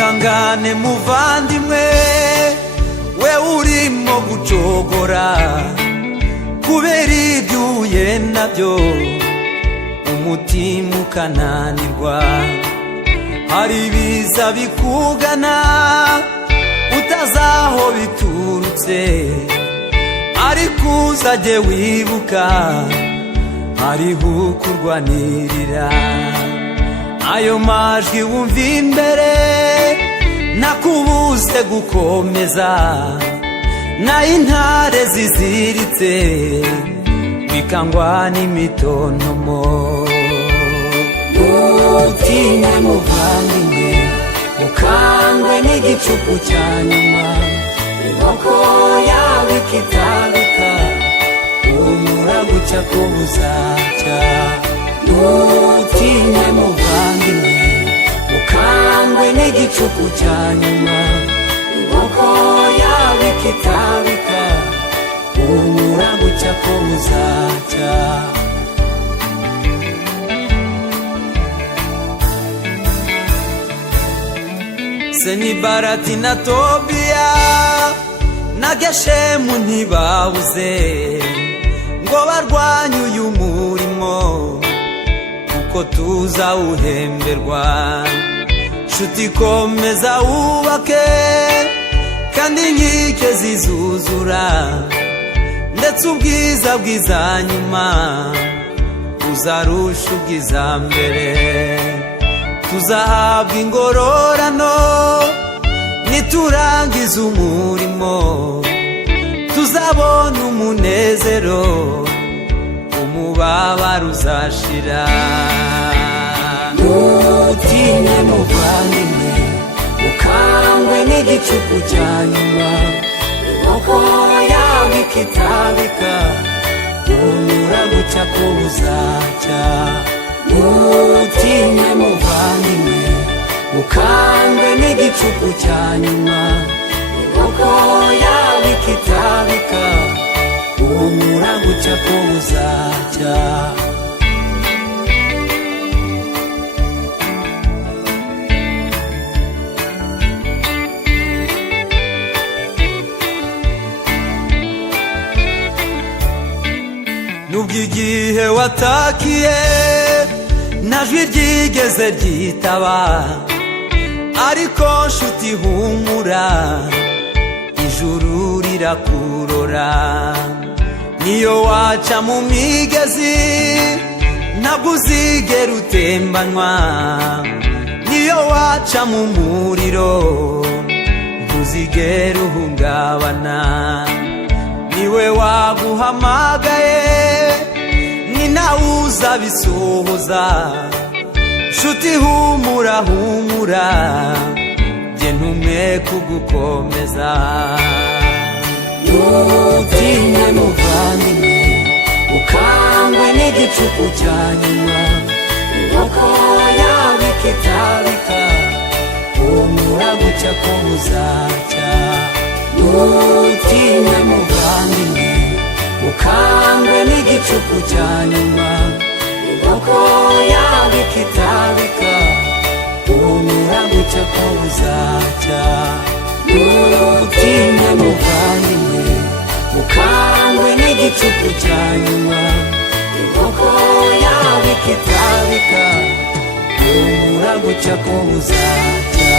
ihangane muvandimwe we urimo gucogora kubera ibyo uhuye nabyo umutima ukananirwa. Hari ibiza bikugana utazi aho biturutse, ariko uzajye wibuka hariho ukurwanirira. Ayo majwi wumva imbere nakubuze gukomeza, nayo intare ziziritse bikangwa n'imitontomo. Ntutinye muvandimwe ukangwe n'igicuku cya nyuma, inkoko yawe ikitabika humura gucya ko buzacya. Ntutinye muvandimwe ukangwe n'igicuku cya nyuma, inkoko yawe ikitabika humura gucya ko buzacya. Senibarati na Tobiya na Geshemu ntibabuze ngo barwanye uyu murimo, kuko tuzawuhemberwa. Nshuti komeza wubake kandi inkike zizuzura, ndetse ubwiza bwiza nyuma buzarusha ubwiza mbere. Tuzahabwa ingororano niturangiza umurimo, tuzabona umunezero umubabaro uzashira. Ntutinye muvandimwe ukangwe n'igicuku cya nyuma, inkoko yawe ikitabika humura gucya ko buzacya. Ntutinye muvandimwe ukangwe n'igicuku cya nyuma, inkoko yawe ikitabika humura gucya ko buzacya. Nubwo igihe watakiye nta jwi ryigeze ryitaba, ariko nshuti humura ijuru rirakurora. Niyo waca mu migezi ntabwo uzigera utembanwa, niyo waca mu muriro ntuzigera uhungabana. Niwe waguhamagaye ni nawe uzabisohoza. Nshuti humura humura jye ntumwe kugukomeza. Ntutinye muvandimwe ukangwe n'igicuku cya nyuma, inkoko yawe ikitabika humura gucya ko buzacya. Ntutinye muvandimwe ukangwe n'igicuku cya nyuma, inkoko yawe ikitabika humura gucya ko buzacya. Ntutinye muvandimwe ukangwe n'igicuku cya nyuma, inkoko yawe ikitabika humura gucya ko buzacya.